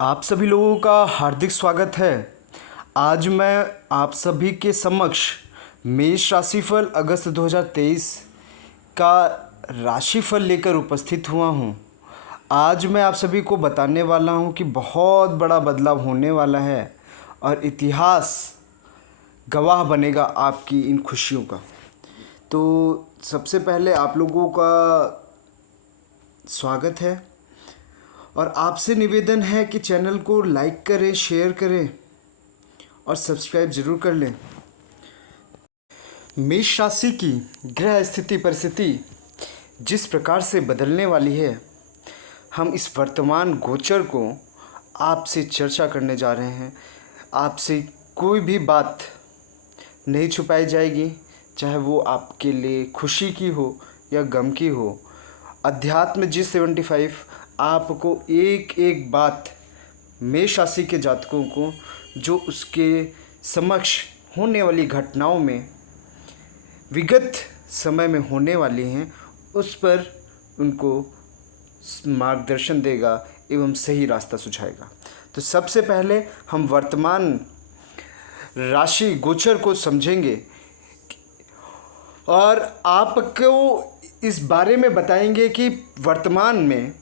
आप सभी लोगों का हार्दिक स्वागत है। आज मैं आप सभी के समक्ष मेष राशिफल अगस्त 2023 का राशिफल लेकर उपस्थित हुआ हूँ। आज मैं आप सभी को बताने वाला हूँ कि बहुत बड़ा बदलाव होने वाला है और इतिहास गवाह बनेगा आपकी इन खुशियों का। तो सबसे पहले आप लोगों का स्वागत है और आपसे निवेदन है कि चैनल को लाइक करें, शेयर करें और सब्सक्राइब ज़रूर कर लें। मेष राशि की ग्रह स्थिति परिस्थिति जिस प्रकार से बदलने वाली है, हम इस वर्तमान गोचर को आपसे चर्चा करने जा रहे हैं। आपसे कोई भी बात नहीं छुपाई जाएगी, चाहे वो आपके लिए खुशी की हो या गम की हो। अध्यात्म G75 आपको एक एक बात मेष राशि के जातकों को जो उसके समक्ष होने वाली घटनाओं में विगत समय में होने वाली हैं उस पर उनको मार्गदर्शन देगा एवं सही रास्ता सुझाएगा। तो सबसे पहले हम वर्तमान राशि गोचर को समझेंगे और आपको इस बारे में बताएंगे कि वर्तमान में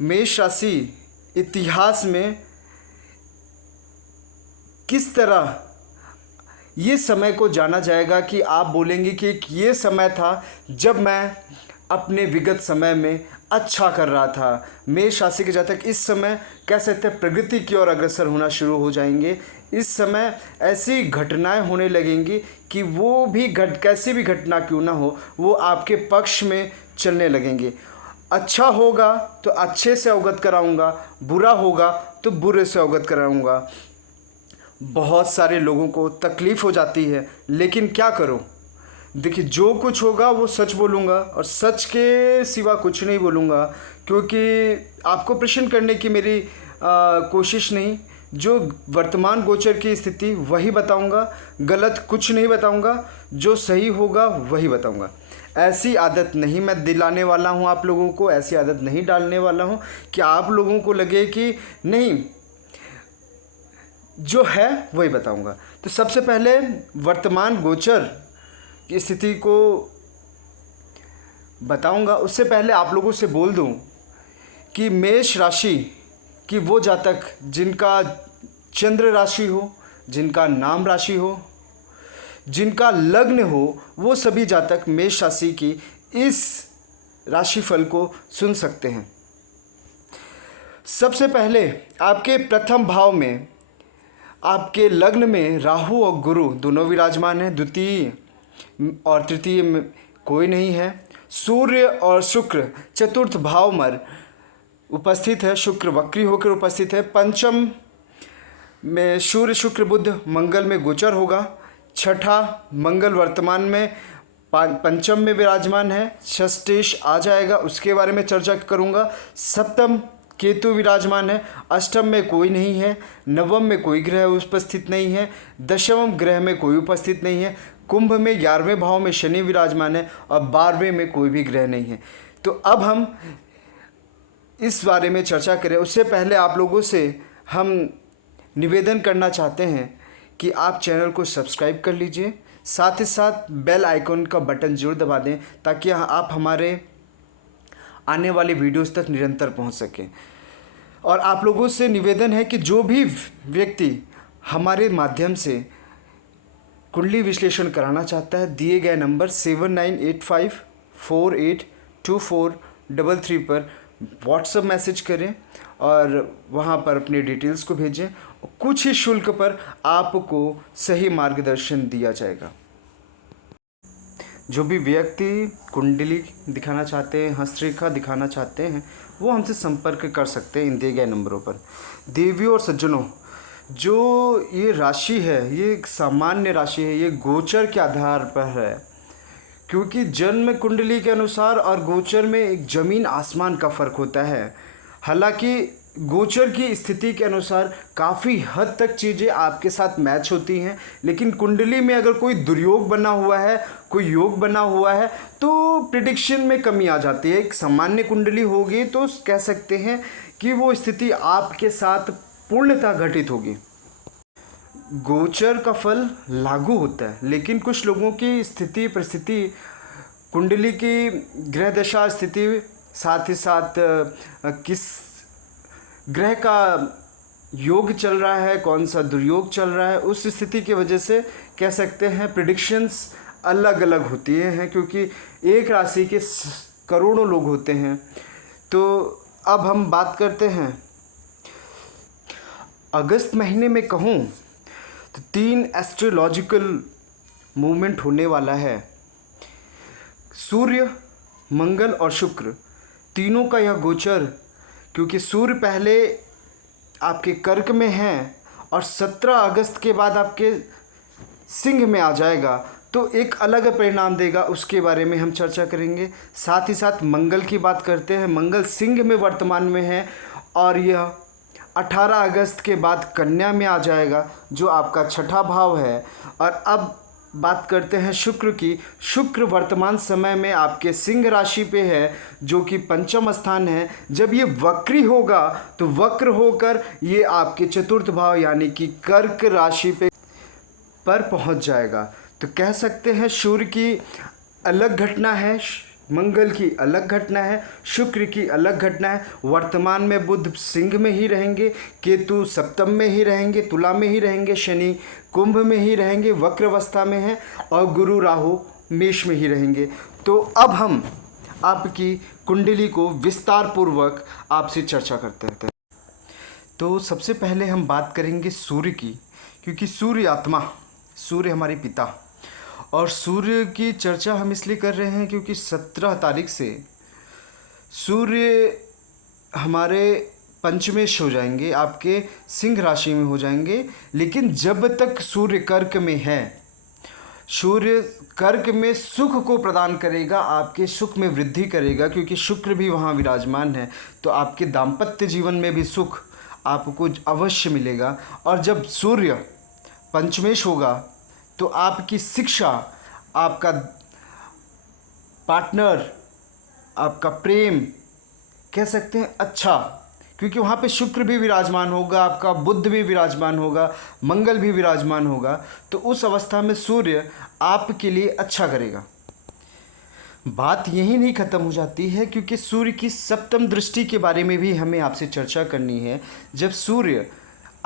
मेष राशि इतिहास में किस तरह ये समय को जाना जाएगा कि आप बोलेंगे कि ये समय था जब मैं अपने विगत समय में अच्छा कर रहा था। मेष राशि के जातक इस समय कह सकते हैं प्रगति की ओर अग्रसर होना शुरू हो जाएंगे। इस समय ऐसी घटनाएं होने लगेंगी कि वो भी कैसी भी घटना क्यों ना हो वो आपके पक्ष में चलने लगेंगे। अच्छा होगा तो अच्छे से अवगत कराऊंगा, बुरा होगा तो बुरे से अवगत कराऊंगा। बहुत सारे लोगों को तकलीफ़ हो जाती है, लेकिन क्या करो। देखिए, जो कुछ होगा वो सच बोलूँगा और सच के सिवा कुछ नहीं बोलूँगा, क्योंकि आपको प्रश्न करने की मेरी कोशिश नहीं। जो वर्तमान गोचर की स्थिति वही बताऊँगा, गलत कुछ नहीं बताऊँगा, जो सही होगा वही बताऊँगा। ऐसी आदत नहीं मैं दिलाने वाला हूँ आप लोगों को, ऐसी आदत नहीं डालने वाला हूँ कि आप लोगों को लगे कि नहीं, जो है वही बताऊँगा। तो सबसे पहले वर्तमान गोचर की स्थिति को बताऊँगा। उससे पहले आप लोगों से बोल दूँ कि मेष राशि कि वो जातक जिनका चंद्र राशि हो, जिनका नाम राशि हो, जिनका लग्न हो, वो सभी जातक मेष राशि की इस राशिफल को सुन सकते हैं। सबसे पहले आपके प्रथम भाव में आपके लग्न में राहु और गुरु दोनों विराजमान हैं। द्वितीय और तृतीय में कोई नहीं है। सूर्य और शुक्र चतुर्थ भाव में उपस्थित है। शुक्र वक्री होकर उपस्थित है। पंचम में सूर्य शुक्र बुध मंगल में गोचर होगा। छठा मंगल वर्तमान में पंचम में विराजमान है। षष्ठेश आ जाएगा, उसके बारे में चर्चा करूंगा। सप्तम केतु विराजमान है। अष्टम में कोई नहीं है। नवम में कोई ग्रह उपस्थित नहीं है। दशम ग्रह में कोई उपस्थित नहीं है। कुंभ में 11वें भाव में शनि विराजमान है और 12वें में कोई भी ग्रह नहीं है। तो अब हम इस बारे में चर्चा करें उससे पहले आप लोगों से हम निवेदन करना चाहते हैं कि आप चैनल को सब्सक्राइब कर लीजिए, साथ ही साथ बेल आइकन का बटन जरूर दबा दें ताकि आप हमारे आने वाले वीडियोस तक निरंतर पहुंच सकें। और आप लोगों से निवेदन है कि जो भी व्यक्ति हमारे माध्यम से कुंडली विश्लेषण कराना चाहता है, दिए गए नंबर 7985482433 पर व्हाट्सएप मैसेज करें और वहां पर अपने डिटेल्स को भेजें। कुछ ही शुल्क पर आपको सही मार्गदर्शन दिया जाएगा। जो भी व्यक्ति कुंडली दिखाना चाहते हैं, हस्तरेखा दिखाना चाहते हैं, वो हमसे संपर्क कर सकते हैं इन दिए गए नंबरों पर। देवियों और सज्जनों, जो ये राशि है ये एक सामान्य राशि है, ये गोचर के आधार पर है, क्योंकि जन्म कुंडली के अनुसार और गोचर में एक ज़मीन आसमान का फ़र्क होता है। हालांकि गोचर की स्थिति के अनुसार काफ़ी हद तक चीज़ें आपके साथ मैच होती हैं, लेकिन कुंडली में अगर कोई दुर्योग बना हुआ है, कोई योग बना हुआ है, तो प्रिडिक्शन में कमी आ जाती है। एक सामान्य कुंडली होगी तो कह सकते हैं कि वो स्थिति आपके साथ पूर्णतः घटित होगी। गोचर का फल लागू होता है, लेकिन कुछ लोगों की स्थिति परिस्थिति, कुंडली की ग्रह दशा स्थिति, साथ ही साथ किस ग्रह का योग चल रहा है, कौन सा दुर्योग चल रहा है, उस स्थिति की वजह से कह सकते हैं प्रिडिक्शंस अलग अलग होती हैं, क्योंकि एक राशि के करोड़ों लोग होते हैं। तो अब हम बात करते हैं अगस्त महीने में कहूँ तो 3 एस्ट्रोलॉजिकल मूवमेंट होने वाला है। सूर्य, मंगल और शुक्र तीनों का यह गोचर, क्योंकि सूर्य पहले आपके कर्क में हैं और 17 अगस्त के बाद आपके सिंह में आ जाएगा, तो एक अलग परिणाम देगा, उसके बारे में हम चर्चा करेंगे। साथ ही साथ मंगल की बात करते हैं। मंगल सिंह में वर्तमान में है और यह 18 अगस्त के बाद कन्या में आ जाएगा, जो आपका छठा भाव है। और अब बात करते हैं शुक्र की। शुक्र वर्तमान समय में आपके सिंह राशि पे है, जो कि पंचम स्थान है। जब ये वक्री होगा तो वक्र होकर ये आपके चतुर्थ भाव यानी कि कर्क राशि पर पहुंच जाएगा। तो कह सकते हैं सूर्य की अलग घटना है, मंगल की अलग घटना है, शुक्र की अलग घटना है। वर्तमान में बुध सिंह में ही रहेंगे, केतु सप्तम में ही रहेंगे, तुला में ही रहेंगे, शनि कुंभ में ही रहेंगे, वक्र अवस्था में है, और गुरु राहु मेष में ही रहेंगे। तो अब हम आपकी कुंडली को विस्तार पूर्वक आपसे चर्चा करते हैं। तो सबसे पहले हम बात करेंगे सूर्य की, क्योंकि सूर्य आत्मा, सूर्य हमारे पिता, और सूर्य की चर्चा हम इसलिए कर रहे हैं क्योंकि 17 तारीख से सूर्य हमारे पंचमेश हो जाएंगे, आपके सिंह राशि में हो जाएंगे। लेकिन जब तक सूर्य कर्क में है, सूर्य कर्क में सुख को प्रदान करेगा, आपके सुख में वृद्धि करेगा, क्योंकि शुक्र भी वहाँ विराजमान है। तो आपके दाम्पत्य जीवन में भी सुख आपको अवश्य मिलेगा। और जब सूर्य पंचमेश होगा तो आपकी शिक्षा, आपका पार्टनर, आपका प्रेम, कह सकते हैं अच्छा, क्योंकि वहाँ पे शुक्र भी विराजमान होगा, आपका बुध भी विराजमान होगा, मंगल भी विराजमान होगा। तो उस अवस्था में सूर्य आपके लिए अच्छा करेगा। बात यही नहीं ख़त्म हो जाती है, क्योंकि सूर्य की सप्तम दृष्टि के बारे में भी हमें आपसे चर्चा करनी है। जब सूर्य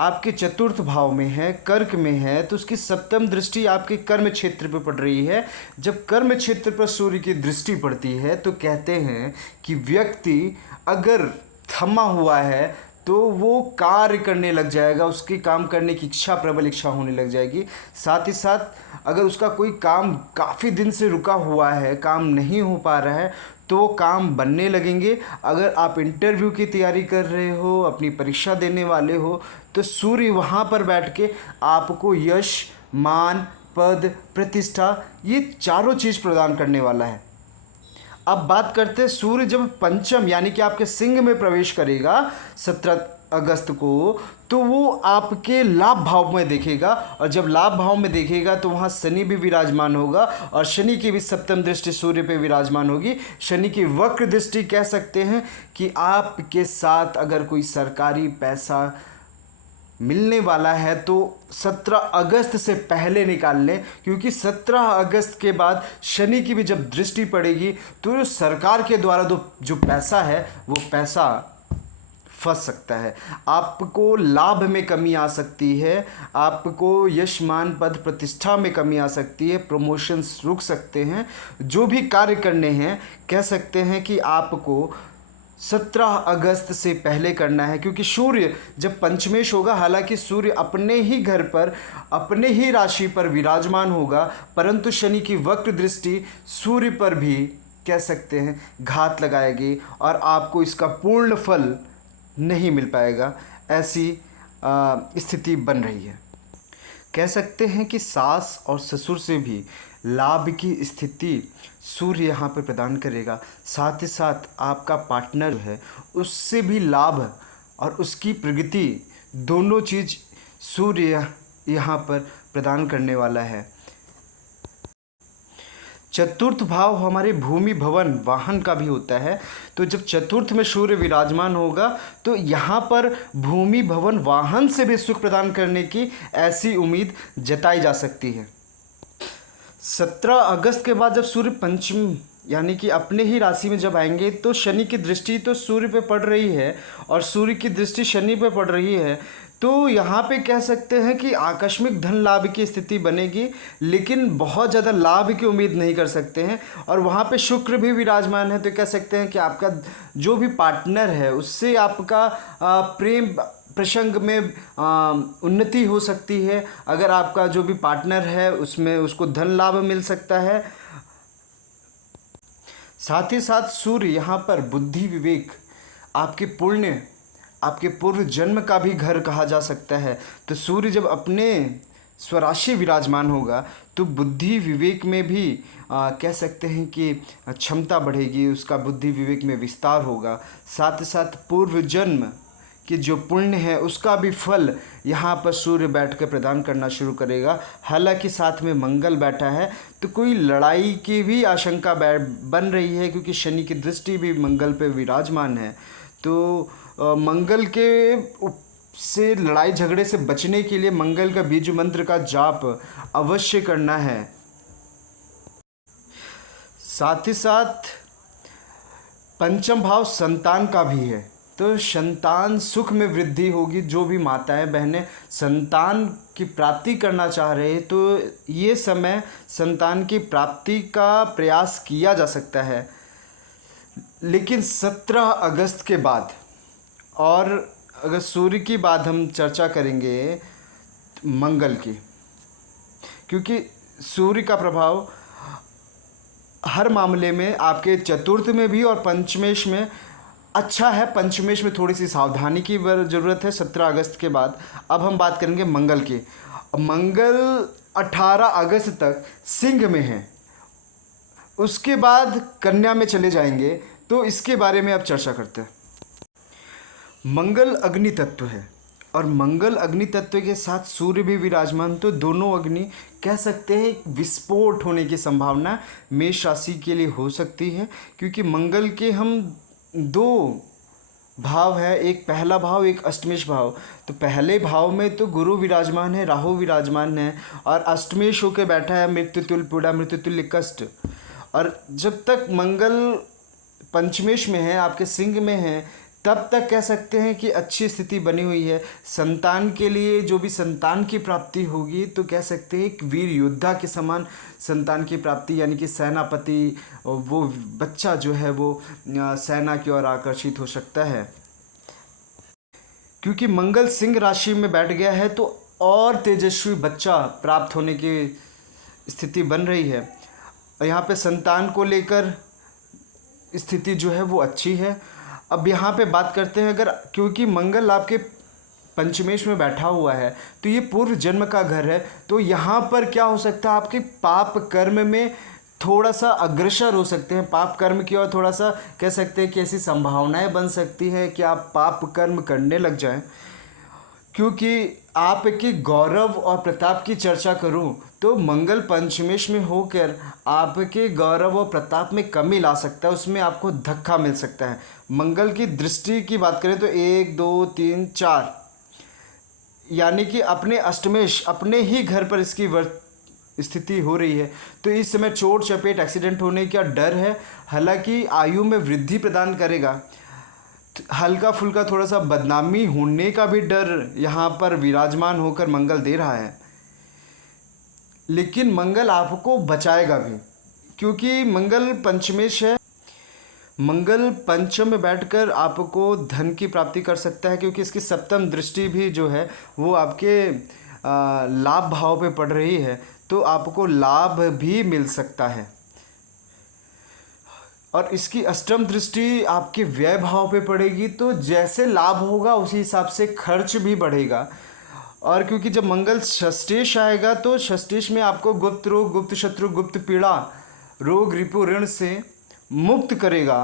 आपके चतुर्थ भाव में है, कर्क में है, तो उसकी सप्तम दृष्टि आपके कर्म क्षेत्र पर पड़ रही है। जब कर्म क्षेत्र पर सूर्य की दृष्टि पड़ती है तो कहते हैं कि व्यक्ति अगर थमा हुआ है तो वो कार्य करने लग जाएगा, उसकी काम करने की इच्छा, प्रबल इच्छा होने लग जाएगी। साथ ही साथ अगर उसका कोई काम काफ़ी दिन से रुका हुआ है, काम नहीं हो पा रहा है, तो वो काम बनने लगेंगे। अगर आप इंटरव्यू की तैयारी कर रहे हो, अपनी परीक्षा देने वाले हो, तो सूर्य वहाँ पर बैठ के आपको यश, मान, पद, प्रतिष्ठा, ये चारों चीज़ प्रदान करने वाला है। अब बात करते हैं सूर्य जब पंचम यानी कि आपके सिंह में प्रवेश करेगा 17 अगस्त को, तो वो आपके लाभ भाव में देखेगा। और जब लाभ भाव में देखेगा तो वहाँ शनि भी विराजमान होगा, और शनि की भी सप्तम दृष्टि सूर्य पे विराजमान होगी। शनि की वक्र दृष्टि, कह सकते हैं कि आपके साथ अगर कोई सरकारी पैसा मिलने वाला है तो 17 अगस्त से पहले निकाल लें, क्योंकि 17 अगस्त के बाद शनि की भी जब दृष्टि पड़ेगी तो सरकार के द्वारा जो पैसा है वो पैसा फंस सकता है। आपको लाभ में कमी आ सकती है, आपको यश, मान, पद, प्रतिष्ठा में कमी आ सकती है, प्रमोशंस रुक सकते हैं। जो भी कार्य करने हैं, कह सकते हैं कि आपको 17 अगस्त से पहले करना है, क्योंकि सूर्य जब पंचमेश होगा, हालांकि सूर्य अपने ही घर पर, अपने ही राशि पर विराजमान होगा, परंतु शनि की वक्र दृष्टि सूर्य पर भी, कह सकते हैं, घात लगाएगी और आपको इसका पूर्ण फल नहीं मिल पाएगा। ऐसी स्थिति बन रही है। कह सकते हैं कि सास और ससुर से भी लाभ की स्थिति सूर्य यहाँ पर प्रदान करेगा। साथ ही साथ आपका पार्टनर है, उससे भी लाभ और उसकी प्रगति, दोनों चीज़ सूर्य यहाँ पर प्रदान करने वाला है। चतुर्थ भाव हमारे भूमि भवन वाहन का भी होता है। तो जब चतुर्थ में सूर्य विराजमान होगा तो यहाँ पर भूमि भवन वाहन से भी सुख प्रदान करने की ऐसी उम्मीद जताई जा सकती है। 17 अगस्त के बाद जब सूर्य पंचम यानी कि अपने ही राशि में जब आएंगे तो शनि की दृष्टि तो सूर्य पे पड़ रही है और सूर्य की दृष्टि शनि पे पड़ रही है। तो यहाँ पे कह सकते हैं कि आकस्मिक धन लाभ की स्थिति बनेगी, लेकिन बहुत ज़्यादा लाभ की उम्मीद नहीं कर सकते हैं। और वहाँ पे शुक्र भी विराजमान है, तो कह सकते हैं कि आपका जो भी पार्टनर है उससे आपका प्रेम प्रसंग में उन्नति हो सकती है। अगर आपका जो भी पार्टनर है उसमें उसको धन लाभ मिल सकता है। साथ ही साथ सूर्य यहाँ पर बुद्धि विवेक आपके पुण्य आपके पूर्व जन्म का भी घर कहा जा सकता है। तो सूर्य जब अपने स्वराशि विराजमान होगा तो बुद्धि विवेक में भी कह सकते हैं कि क्षमता बढ़ेगी, उसका बुद्धि विवेक में विस्तार होगा। साथ ही साथ पूर्व जन्म कि जो पुण्य है उसका भी फल यहाँ पर सूर्य बैठ कर प्रदान करना शुरू करेगा। हालांकि साथ में मंगल बैठा है तो कोई लड़ाई की भी आशंका बन रही है, क्योंकि शनि की दृष्टि भी मंगल पे विराजमान है। तो मंगल के से लड़ाई झगड़े से बचने के लिए मंगल का बीज मंत्र का जाप अवश्य करना है। साथ ही साथ पंचम भाव संतान का भी है, तो संतान सुख में वृद्धि होगी। जो भी माताएं बहनें संतान की प्राप्ति करना चाह रहे हैं तो ये समय संतान की प्राप्ति का प्रयास किया जा सकता है। लेकिन 17 अगस्त के बाद, और अगर सूर्य की बात हम चर्चा करेंगे मंगल की, क्योंकि सूर्य का प्रभाव हर मामले में आपके चतुर्थ में भी और पंचमेश में अच्छा है। पंचमेश में थोड़ी सी सावधानी की ज़रूरत है 17 अगस्त के बाद। अब हम बात करेंगे मंगल की। मंगल 18 अगस्त तक सिंह में है, उसके बाद कन्या में चले जाएंगे। तो इसके बारे में अब चर्चा करते हैं। मंगल अग्नि तत्व है और मंगल अग्नि तत्व के साथ सूर्य भी विराजमान, तो दोनों अग्नि कह सकते हैं विस्फोट होने की संभावना मेष राशि के लिए हो सकती है। क्योंकि मंगल के हम 2 भाव है, एक पहला भाव एक अष्टमेश भाव। तो पहले भाव में तो गुरु विराजमान है, राहु विराजमान है, और अष्टमेश होकर बैठा है मृत्युतुल्य पीड़ा मृत्युतुल्य कष्ट। और जब तक मंगल पंचमेश में है, आपके सिंह में है, तब तक कह सकते हैं कि अच्छी स्थिति बनी हुई है। संतान के लिए जो भी संतान की प्राप्ति होगी तो कह सकते हैं एक वीर योद्धा के समान संतान की प्राप्ति, यानी कि सेनापति, वो बच्चा जो है वो सेना की ओर आकर्षित हो सकता है। क्योंकि मंगल सिंह राशि में बैठ गया है तो और तेजस्वी बच्चा प्राप्त होने की स्थिति बन रही है। यहाँ पे संतान को लेकर स्थिति जो है वो अच्छी है। अब यहाँ पे बात करते हैं, अगर क्योंकि मंगल आपके पंचमेश में बैठा हुआ है तो ये पूर्व जन्म का घर है। तो यहाँ पर क्या हो सकता है, आपके पाप कर्म में थोड़ा सा अग्रसर हो सकते हैं। पाप कर्म की ओर थोड़ा सा कह सकते हैं कि ऐसी संभावनाएं बन सकती है कि आप पाप कर्म करने लग जाएं। क्योंकि आपके गौरव और प्रताप की चर्चा करूं तो मंगल पंचमेश में होकर आपके गौरव और प्रताप में कमी ला सकता है, उसमें आपको धक्का मिल सकता है। मंगल की दृष्टि की बात करें तो 1 2 3 4 यानी कि अपने अष्टमेश अपने ही घर पर इसकी स्थिति हो रही है। तो इस समय चोट चपेट एक्सीडेंट होने का डर है। हालांकि आयु में वृद्धि प्रदान करेगा, हल्का फुल्का थोड़ा सा बदनामी होने का भी डर यहाँ पर विराजमान होकर मंगल दे रहा है। लेकिन मंगल आपको बचाएगा भी, क्योंकि मंगल पंचमेश है। मंगल पंचम में बैठकर आपको धन की प्राप्ति कर सकता है, क्योंकि इसकी सप्तम दृष्टि भी जो है वो आपके लाभ भाव पे पड़ रही है, तो आपको लाभ भी मिल सकता है। और इसकी अष्टम दृष्टि आपके व्यय भाव पे पड़ेगी, तो जैसे लाभ होगा उसी हिसाब से खर्च भी बढ़ेगा। और क्योंकि जब मंगल षष्ठेश आएगा तो षष्ठेश में आपको गुप्त रोग गुप्त शत्रु गुप्त पीड़ा रोग रिपु ऋण से मुक्त करेगा।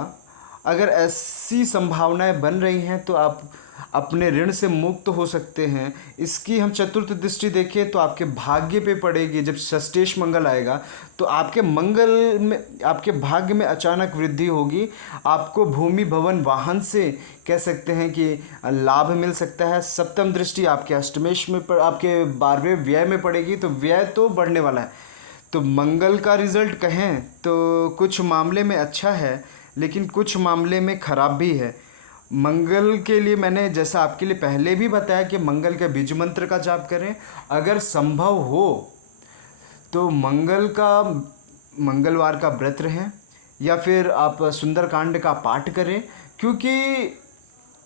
अगर ऐसी संभावनाएं बन रही हैं तो आप अपने ऋण से मुक्त हो सकते हैं। इसकी हम चतुर्थ दृष्टि देखें तो आपके भाग्य पे पड़ेगी। जब षष्ठेश मंगल आएगा तो आपके मंगल में, आपके भाग्य में अचानक वृद्धि होगी। आपको भूमि भवन वाहन से कह सकते हैं कि लाभ मिल सकता है। सप्तम दृष्टि आपके अष्टमेश में आपके 12वें व्यय में पड़ेगी, तो व्यय तो बढ़ने वाला है। तो मंगल का रिजल्ट कहें तो कुछ मामले में अच्छा है, लेकिन कुछ मामले में ख़राब भी है। मंगल के लिए मैंने जैसा आपके लिए पहले भी बताया कि मंगल के बीज मंत्र का जाप करें। अगर संभव हो तो मंगलवार का व्रत रहें, या फिर आप सुंदरकांड का पाठ करें, क्योंकि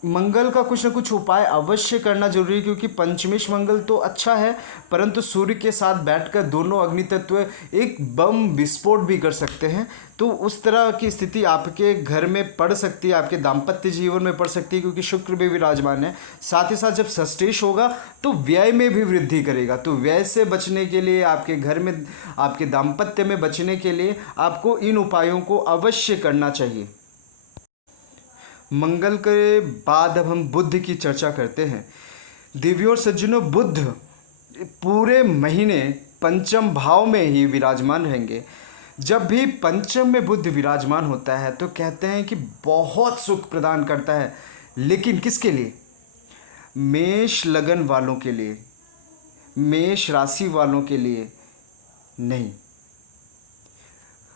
मंगल का कुछ ना कुछ उपाय अवश्य करना जरूरी है। क्योंकि पंचमेश मंगल तो अच्छा है, परंतु सूर्य के साथ बैठकर दोनों अग्नि तत्व एक बम विस्फोट भी कर सकते हैं। तो उस तरह की स्थिति आपके घर में पड़ सकती है, आपके दाम्पत्य जीवन में पड़ सकती है, क्योंकि शुक्र भी विराजमान है। साथ ही साथ जब षष्ठेश होगा तो व्यय में भी वृद्धि करेगा। तो व्यय से बचने के लिए, आपके घर में, आपके दाम्पत्य में बचने के लिए आपको इन उपायों को अवश्य करना चाहिए। मंगल के बाद अब हम बुध की चर्चा करते हैं। देवियों और सज्जनों, बुध पूरे महीने पंचम भाव में ही विराजमान रहेंगे। जब भी पंचम में बुध विराजमान होता है तो कहते हैं कि बहुत सुख प्रदान करता है, लेकिन किसके लिए? मेष लगन वालों के लिए, मेष राशि वालों के लिए नहीं।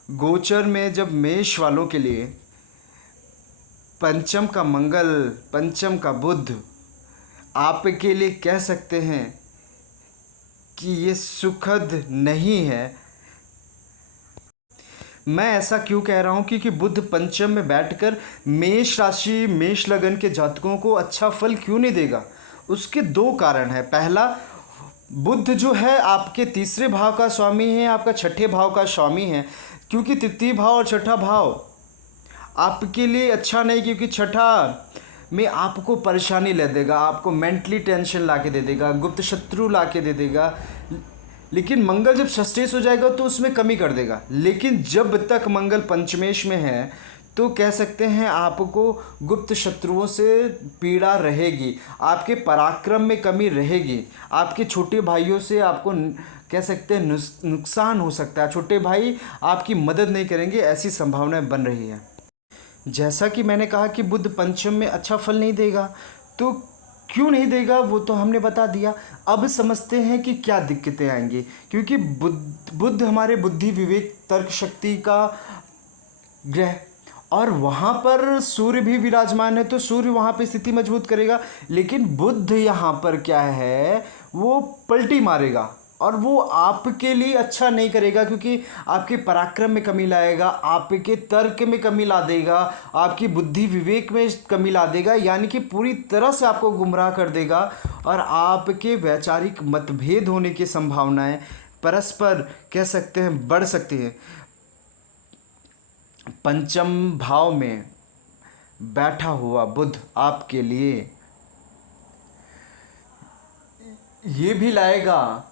गोचर में जब मेष वालों के लिए पंचम का मंगल, पंचम का बुध आपके लिए कह सकते हैं कि ये सुखद नहीं है। मैं ऐसा क्यों कह रहा हूँ? क्योंकि बुध पंचम में बैठकर मेष राशि, मेष लगन के जातकों को अच्छा फल क्यों नहीं देगा? उसके दो कारण हैं। पहला, बुध जो है आपके तीसरे भाव का स्वामी है, आपका छठे भाव का स्वामी है। क्योंकि तृतीय भाव और छठा भाव आपके लिए अच्छा नहीं, क्योंकि छठा में आपको परेशानी ला देगा, आपको मेंटली टेंशन ला के दे देगा, गुप्त शत्रु ला के दे देगा। लेकिन मंगल जब षष्ठेश हो जाएगा तो उसमें कमी कर देगा। लेकिन जब तक मंगल पंचमेश में है तो कह सकते हैं आपको गुप्त शत्रुओं से पीड़ा रहेगी, आपके पराक्रम में कमी रहेगी, आपके छोटे भाइयों से आपको कह सकते हैं नुकसान हो सकता है। छोटे भाई आपकी मदद नहीं करेंगे, ऐसी संभावनाएं बन रही है। जैसा कि मैंने कहा कि बुध पंचम में अच्छा फल नहीं देगा, तो क्यों नहीं देगा वो तो हमने बता दिया। अब समझते हैं कि क्या दिक्कतें आएंगी। क्योंकि बुध हमारे बुद्धि, विवेक, तर्क शक्ति का ग्रह, और वहाँ पर सूर्य भी विराजमान है, तो सूर्य वहाँ पे स्थिति मजबूत करेगा। लेकिन बुध यहाँ पर क्या है, वो पलटी मारेगा और वो आपके लिए अच्छा नहीं करेगा, क्योंकि आपके पराक्रम में कमी लाएगा, आपके तर्क में कमी ला देगा, आपकी बुद्धि विवेक में कमी ला देगा, यानी कि पूरी तरह से आपको गुमराह कर देगा। और आपके वैचारिक मतभेद होने की संभावनाएं परस्पर कह सकते हैं बढ़ सकती है। पंचम भाव में बैठा हुआ बुध आपके लिए ये भी लाएगा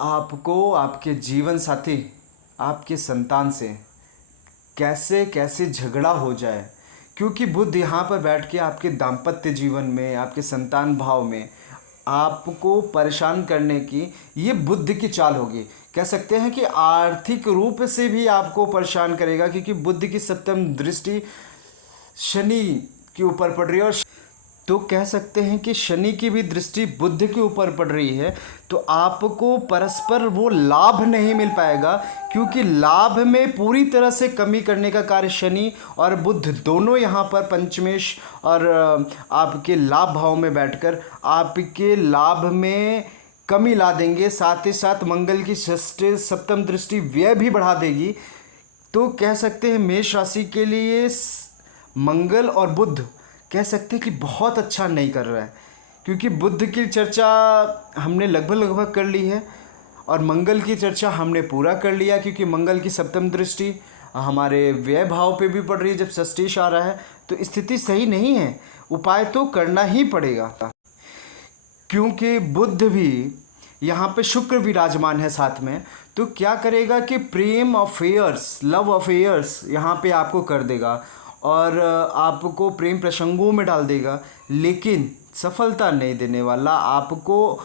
आपको, आपके जीवन साथी, आपके संतान से कैसे कैसे झगड़ा हो जाए। क्योंकि बुध यहाँ पर बैठ के आपके दाम्पत्य जीवन में, आपके संतान भाव में आपको परेशान करने की ये बुध की चाल होगी। कह सकते हैं कि आर्थिक रूप से भी आपको परेशान करेगा, क्योंकि बुध की सप्तम दृष्टि शनि के ऊपर पड़ रही है। और तो कह सकते हैं कि शनि की भी दृष्टि बुध के ऊपर पड़ रही है, तो आपको परस्पर वो लाभ नहीं मिल पाएगा। क्योंकि लाभ में पूरी तरह से कमी करने का कार्य शनि और बुध दोनों यहाँ पर पंचमेश और आपके लाभ भाव में बैठकर आपके लाभ में कमी ला देंगे। साथ ही साथ मंगल की षष्ठ सप्तम दृष्टि व्यय भी बढ़ा देगी। तो कह सकते हैं मेष राशि के लिए मंगल और बुध कह सकते हैं कि बहुत अच्छा नहीं कर रहा है। क्योंकि बुध की चर्चा हमने लगभग कर ली है और मंगल की चर्चा हमने पूरा कर लिया। क्योंकि मंगल की सप्तम दृष्टि हमारे व्यय भाव पे भी पड़ रही है जब षष्ठेश आ रहा है, तो स्थिति सही नहीं है, उपाय तो करना ही पड़ेगा। क्योंकि बुध भी यहाँ पे शुक्र विराजमान है साथ में, तो क्या करेगा कि प्रेम अफेयर्स, लव अफेयर्स यहाँ पे आपको कर देगा और आपको प्रेम प्रसंगों में डाल देगा, लेकिन सफलता नहीं देने वाला, आपको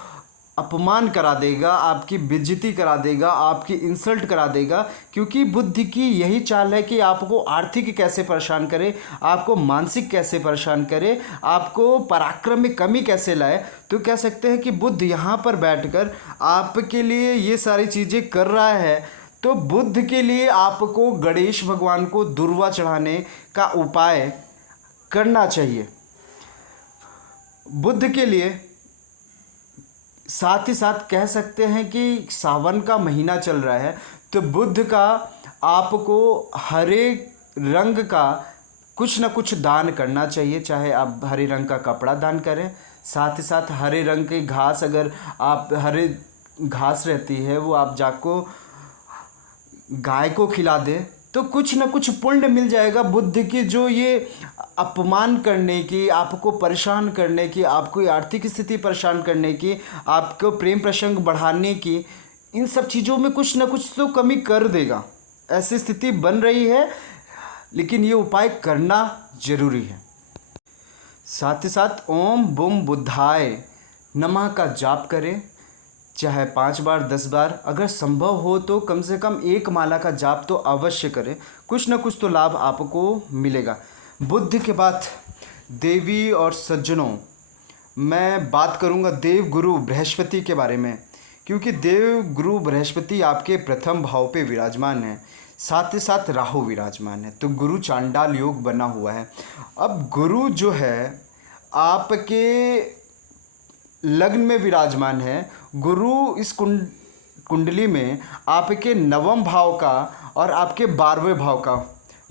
अपमान करा देगा, आपकी बेइज्जती करा देगा, आपकी इंसल्ट करा देगा। क्योंकि बुद्धि की यही चाल है कि आपको आर्थिक कैसे परेशान करे, आपको मानसिक कैसे परेशान करे, आपको पराक्रम में कमी कैसे लाए। तो कह सकते हैं कि बुद्ध यहाँ पर बैठकर आपके लिए ये सारी चीज़ें कर रहा है। तो बुद्ध के लिए आपको गणेश भगवान को दुर्वा चढ़ाने का उपाय करना चाहिए। बुद्ध के लिए साथ ही साथ कह सकते हैं कि सावन का महीना चल रहा है, तो बुद्ध का आपको हरे रंग का कुछ ना कुछ दान करना चाहिए। चाहे आप हरे रंग का कपड़ा दान करें, साथ ही साथ हरे रंग की घास, अगर आप हरे घास रहती है वो आप जाको गाय को खिला दें, तो कुछ ना कुछ पुण्य मिल जाएगा। बुद्ध की जो ये अपमान करने की, आपको परेशान करने की, आपको आर्थिक स्थिति परेशान करने की, आपको प्रेम प्रसंग बढ़ाने की, इन सब चीज़ों में कुछ ना कुछ तो कमी कर देगा। ऐसी स्थिति बन रही है, लेकिन ये उपाय करना जरूरी है। साथ ही साथ ओम बुम बुद्धाय नमः का जाप करें, चाहे 5 बार 10 बार, अगर संभव हो तो कम से कम 1 माला का जाप तो अवश्य करें। कुछ ना कुछ तो लाभ आपको मिलेगा। बुद्ध के बाद देवी और सज्जनों, मैं बात करूंगा देव गुरु बृहस्पति के बारे में, क्योंकि देव गुरु बृहस्पति आपके प्रथम भाव पे विराजमान है, साथ ही साथ राहु विराजमान है, तो गुरु चांडाल योग बना हुआ है। अब गुरु जो है आपके लग्न में विराजमान है। गुरु इस कुंडली में आपके 9वें भाव का और आपके 12वें भाव का,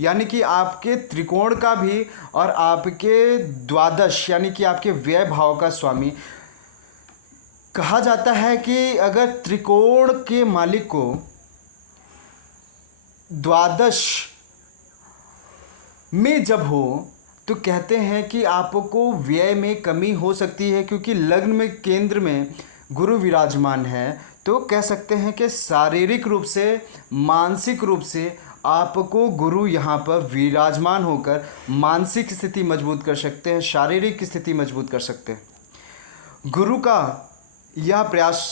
यानी कि आपके त्रिकोण का भी और आपके द्वादश यानी कि आपके व्यय भाव का स्वामी। कहा जाता है कि अगर त्रिकोण के मालिक को द्वादश में जब हो, तो कहते हैं कि आपको व्यय में कमी हो सकती है, क्योंकि लग्न में केंद्र में गुरु विराजमान है। तो कह सकते हैं कि शारीरिक रूप से, मानसिक रूप से आपको गुरु यहाँ पर विराजमान होकर मानसिक स्थिति मजबूत कर सकते हैं, शारीरिक स्थिति मजबूत कर सकते हैं। गुरु का यह प्रयास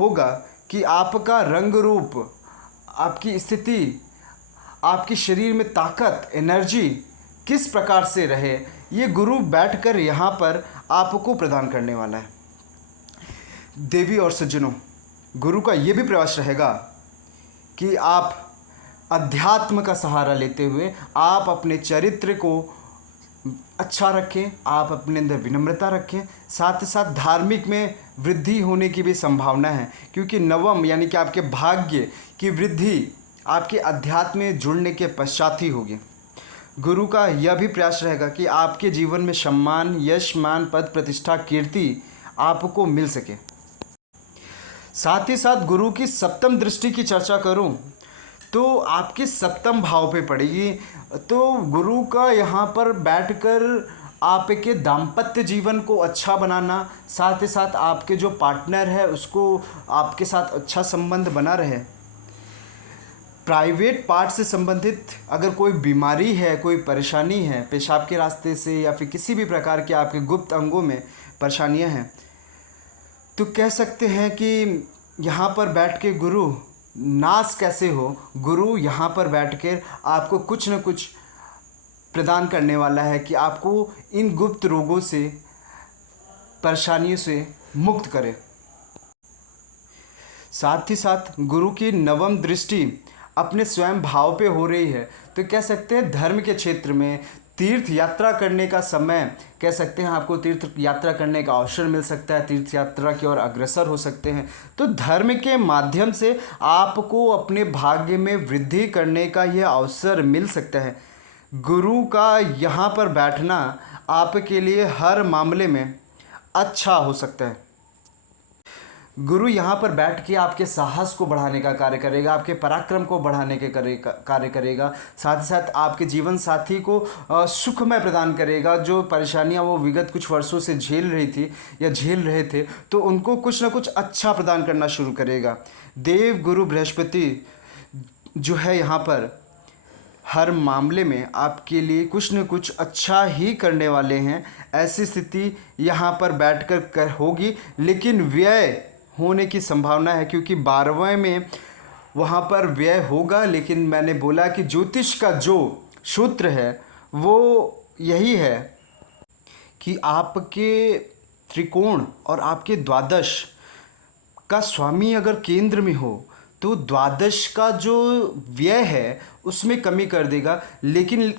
होगा कि आपका रंग रूप, आपकी स्थिति, आपके शरीर में ताकत, एनर्जी किस प्रकार से रहे, ये गुरु बैठकर यहाँ पर आपको प्रदान करने वाला है। देवी और सज्जनों, गुरु का ये भी प्रयास रहेगा कि आप अध्यात्म का सहारा लेते हुए आप अपने चरित्र को अच्छा रखें, आप अपने अंदर विनम्रता रखें, साथ ही साथ धार्मिक में वृद्धि होने की भी संभावना है, क्योंकि 9वां यानी कि आपके भाग्य की वृद्धि आपके अध्यात्म में जुड़ने के पश्चात ही होगी। गुरु का यह भी प्रयास रहेगा कि आपके जीवन में सम्मान, यश, मान, पद, प्रतिष्ठा, कीर्ति आपको मिल सके। साथ ही साथ गुरु की 7वीं दृष्टि की चर्चा करूं तो आपके 7वें भाव पे पड़ेगी। तो गुरु का यहाँ पर बैठकर आपके दाम्पत्य जीवन को अच्छा बनाना, साथ ही साथ आपके जो पार्टनर है उसको आपके साथ अच्छा संबंध बना रहे। प्राइवेट पार्ट से संबंधित अगर कोई बीमारी है, कोई परेशानी है, पेशाब के रास्ते से या फिर किसी भी प्रकार के आपके गुप्त अंगों में परेशानियां हैं, तो कह सकते हैं कि यहाँ पर बैठ के गुरु नाश कैसे हो। गुरु यहाँ पर बैठ कर आपको कुछ न कुछ प्रदान करने वाला है कि आपको इन गुप्त रोगों से, परेशानियों से मुक्त करे। साथ ही साथ गुरु की 9वीं दृष्टि अपने स्वयं भाव पे हो रही है, तो कह सकते हैं धर्म के क्षेत्र में तीर्थ यात्रा करने का समय, कह सकते हैं आपको तीर्थ यात्रा करने का अवसर मिल सकता है, तीर्थ यात्रा की ओर अग्रसर हो सकते हैं। तो धर्म के माध्यम से आपको अपने भाग्य में वृद्धि करने का यह अवसर मिल सकता है। गुरु का यहाँ पर बैठना आपके लिए हर मामले में अच्छा हो सकता है। गुरु यहाँ पर बैठ के आपके साहस को बढ़ाने का कार्य करेगा, आपके पराक्रम को बढ़ाने के कार्य करेगा। साथ ही साथ आपके जीवन साथी को सुखमय प्रदान करेगा। जो परेशानियाँ वो विगत कुछ वर्षों से झेल रही थी या झेल रहे थे, तो उनको कुछ ना कुछ अच्छा प्रदान करना शुरू करेगा। देव गुरु बृहस्पति जो है यहाँ पर हर मामले में आपके लिए कुछ न कुछ अच्छा ही करने वाले हैं। ऐसी स्थिति यहाँ पर बैठकर होगी, लेकिन व्यय होने की संभावना है, क्योंकि 12वें में वहाँ पर व्यय होगा। लेकिन मैंने बोला कि ज्योतिष का जो सूत्र है वो यही है कि आपके त्रिकोण और आपके द्वादश का स्वामी अगर केंद्र में हो तो द्वादश का जो व्यय है उसमें कमी कर देगा। लेकिन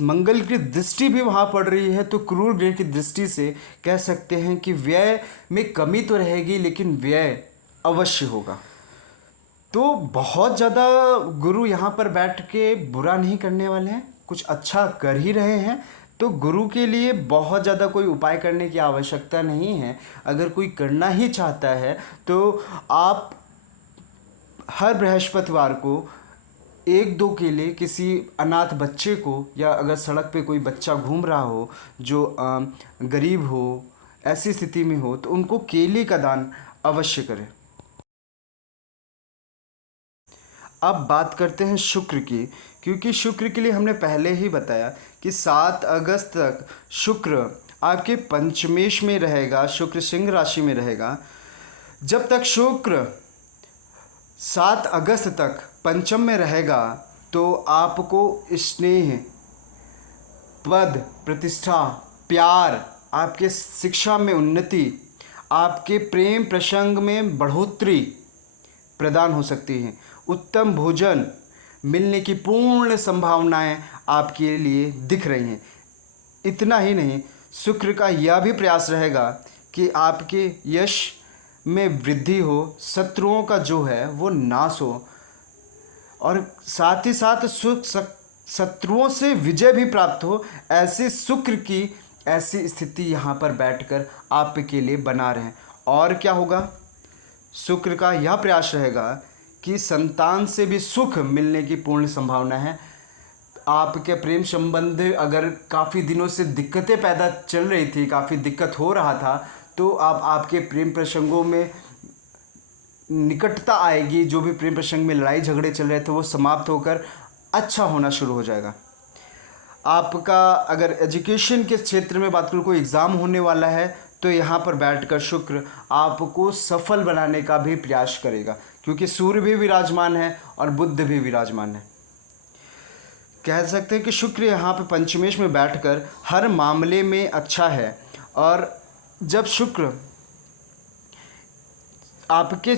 मंगल की दृष्टि भी वहाँ पड़ रही है, तो क्रूर ग्रह की दृष्टि से कह सकते हैं कि व्यय में कमी तो रहेगी, लेकिन व्यय अवश्य होगा। तो बहुत ज़्यादा गुरु यहाँ पर बैठ के बुरा नहीं करने वाले हैं, कुछ अच्छा कर ही रहे हैं। तो गुरु के लिए बहुत ज़्यादा कोई उपाय करने की आवश्यकता नहीं है। अगर कोई करना ही चाहता है तो आप हर बृहस्पतिवार को 1-2 केले किसी अनाथ बच्चे को, या अगर सड़क पे कोई बच्चा घूम रहा हो जो गरीब हो, ऐसी स्थिति में हो, तो उनको केले का दान अवश्य करें। अब बात करते हैं शुक्र की, क्योंकि शुक्र के लिए हमने पहले ही बताया कि 7 अगस्त तक शुक्र आपके पंचमेश में रहेगा, शुक्र सिंह राशि में रहेगा। जब तक शुक्र 7 अगस्त तक पंचम में रहेगा तो आपको स्नेह, पद, प्रतिष्ठा, प्यार, आपके शिक्षा में उन्नति, आपके प्रेम प्रसंग में बढ़ोतरी प्रदान हो सकती है। उत्तम भोजन मिलने की पूर्ण संभावनाएं आपके लिए दिख रही हैं। इतना ही नहीं, शुक्र का यह भी प्रयास रहेगा कि आपके यश में वृद्धि हो, शत्रुओं का जो है वो नाश हो, और साथ ही साथ शत्रुओं से विजय भी प्राप्त हो। ऐसे शुक्र की ऐसी स्थिति यहाँ पर बैठकर आपके लिए बना रहे। और क्या होगा, शुक्र का यह प्रयास रहेगा कि संतान से भी सुख मिलने की पूर्ण संभावना है। आपके प्रेम संबंध अगर काफ़ी दिनों से दिक्कतें पैदा चल रही थी, काफ़ी दिक्कत हो रहा था, तो आपके प्रेम प्रसंगों में निकटता आएगी। जो भी प्रेम प्रसंग में लड़ाई झगड़े चल रहे थे वो समाप्त होकर अच्छा होना शुरू हो जाएगा। आपका अगर एजुकेशन के क्षेत्र में बात करूँ, कोई एग्ज़ाम होने वाला है, तो यहाँ पर बैठकर शुक्र आपको सफल बनाने का भी प्रयास करेगा, क्योंकि सूर्य भी विराजमान है और बुध भी विराजमान है। कह सकते हैं कि शुक्र यहाँ पे पंचमेश में बैठकर हर मामले में अच्छा है। और जब शुक्र आपके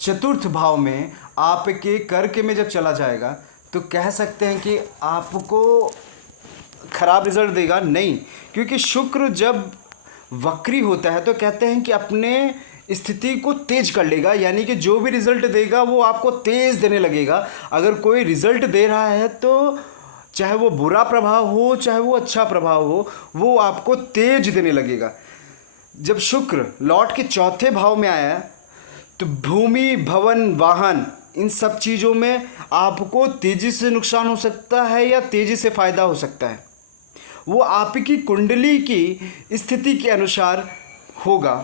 चतुर्थ भाव में आपके कर्क में जब चला जाएगा, तो कह सकते हैं कि आपको खराब रिजल्ट देगा नहीं, क्योंकि शुक्र जब वक्री होता है तो कहते हैं कि अपने स्थिति को तेज कर लेगा, यानी कि जो भी रिजल्ट देगा वो आपको तेज देने लगेगा। अगर कोई रिजल्ट दे रहा है तो चाहे वो बुरा प्रभाव हो चाहे वो अच्छा प्रभाव हो, वो आपको तेज देने लगेगा। जब शुक्र लौट के चौथे भाव में आया तो भूमि, भवन, वाहन, इन सब चीज़ों में आपको तेज़ी से नुकसान हो सकता है या तेज़ी से फ़ायदा हो सकता है। वो आपकी कुंडली की स्थिति के अनुसार होगा।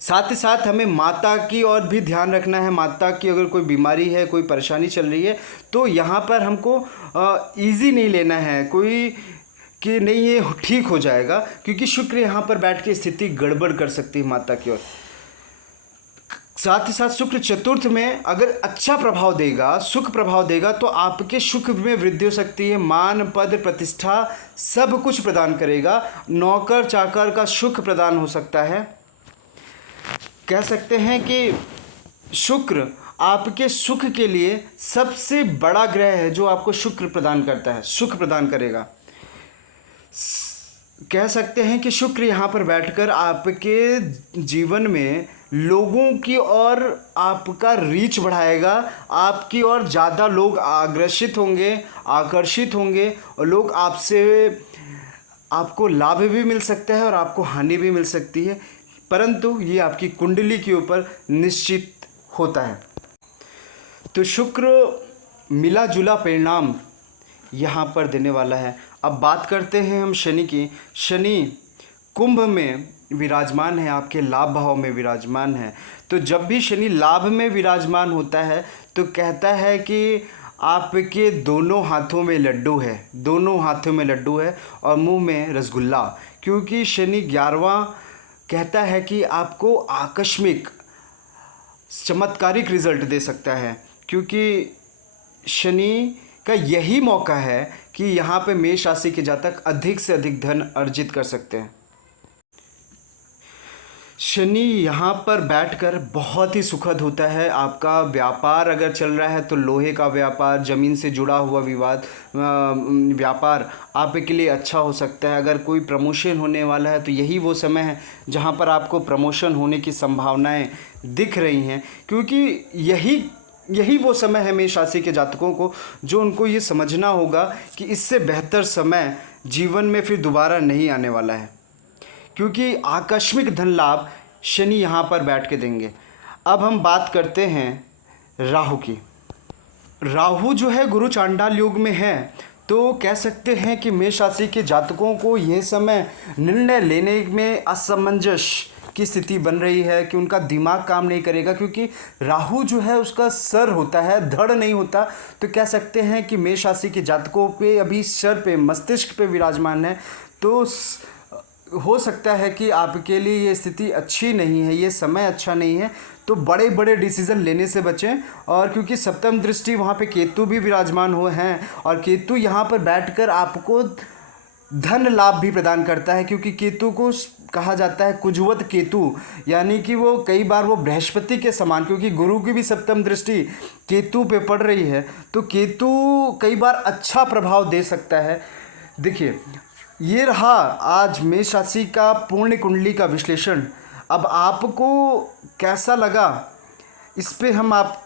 साथ ही साथ हमें माता की और भी ध्यान रखना है। माता की अगर कोई बीमारी है, कोई परेशानी चल रही है, तो यहाँ पर हमको इजी नहीं लेना है कोई कि नहीं ये ठीक हो जाएगा, क्योंकि शुक्र यहाँ पर बैठ के स्थिति गड़बड़ कर सकती है माता की ओर। साथ ही साथ शुक्र चतुर्थ में अगर अच्छा प्रभाव देगा, सुख प्रभाव देगा, तो आपके सुख में वृद्धि हो सकती है। मान, पद, प्रतिष्ठा सब कुछ प्रदान करेगा। नौकर चाकर का सुख प्रदान हो सकता है। कह सकते हैं कि शुक्र आपके सुख के लिए सबसे बड़ा ग्रह है जो आपको शुक्र प्रदान करता है, सुख प्रदान करेगा। कह सकते हैं कि शुक्र यहाँ पर बैठकर आपके जीवन में लोगों की ओर आपका रीच बढ़ाएगा। आपकी ओर ज़्यादा लोग आकर्षित होंगे, और लोग आपसे, आपको लाभ भी मिल सकता है और आपको हानि भी मिल सकती है। परंतु ये आपकी कुंडली के ऊपर निश्चित होता है। तो शुक्र मिला जुला परिणाम यहाँ पर देने वाला है। अब बात करते हैं हम शनि की। शनि कुंभ में विराजमान है, आपके लाभ भाव में विराजमान है। तो जब भी शनि लाभ में विराजमान होता है तो कहता है कि आपके दोनों हाथों में लड्डू है, दोनों हाथों में लड्डू है और मुंह में रसगुल्ला। क्योंकि शनि 11वां कहता है कि आपको आकस्मिक चमत्कारिक रिजल्ट दे सकता है, क्योंकि शनि का यही मौका है कि यहाँ पे मेष राशि के जातक अधिक से अधिक धन अर्जित कर सकते हैं। शनि यहाँ पर बैठकर बहुत ही सुखद होता है। आपका व्यापार अगर चल रहा है तो लोहे का व्यापार, ज़मीन से जुड़ा हुआ व्यापार आपके लिए अच्छा हो सकता है। अगर कोई प्रमोशन होने वाला है तो यही वो समय है जहाँ पर आपको प्रमोशन होने की संभावनाएं दिख रही हैं, क्योंकि यही वो समय है मेष राशि के जातकों को जो उनको ये समझना होगा कि इससे बेहतर समय जीवन में फिर दोबारा नहीं आने वाला है, क्योंकि आकस्मिक धन लाभ शनि यहाँ पर बैठ के देंगे। अब हम बात करते हैं राहु की। राहु जो है गुरु चांडाल योग में है, तो कह सकते हैं कि मेष राशि के जातकों को यह समय निर्णय लेने में असमंजस की स्थिति बन रही है कि उनका दिमाग काम नहीं करेगा, क्योंकि राहु जो है उसका सर होता है, धड़ नहीं होता। तो कह सकते हैं कि मेष राशि के जातकों पे अभी सर पे, मस्तिष्क पे विराजमान है। तो हो सकता है कि आपके लिए ये स्थिति अच्छी नहीं है, ये समय अच्छा नहीं है। तो बड़े बड़े डिसीज़न लेने से बचें। और क्योंकि सप्तम दृष्टि वहाँ पे केतु भी विराजमान हुए हैं और केतु यहाँ पर बैठकर आपको धन लाभ भी प्रदान करता है, क्योंकि केतु को कहा जाता है कुजवत केतु, यानी कि वो कई बार वो बृहस्पति के समान, क्योंकि गुरु की भी सप्तम दृष्टि केतु पे पड़ रही है। तो केतु कई बार अच्छा प्रभाव दे सकता है। देखिए, ये रहा आज मेष राशि का पूर्ण कुंडली का विश्लेषण। अब आपको कैसा लगा इस पे हम आप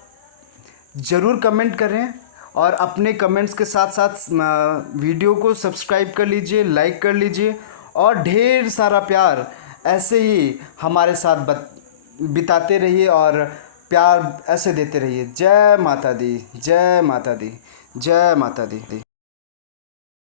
ज़रूर कमेंट करें, और अपने कमेंट्स के साथ साथ वीडियो को सब्सक्राइब कर लीजिए, लाइक कर लीजिए और ढेर सारा प्यार ऐसे ही हमारे साथ बिताते रहिए और प्यार ऐसे देते रहिए। जय माता दी, जय माता दी, जय माता दी।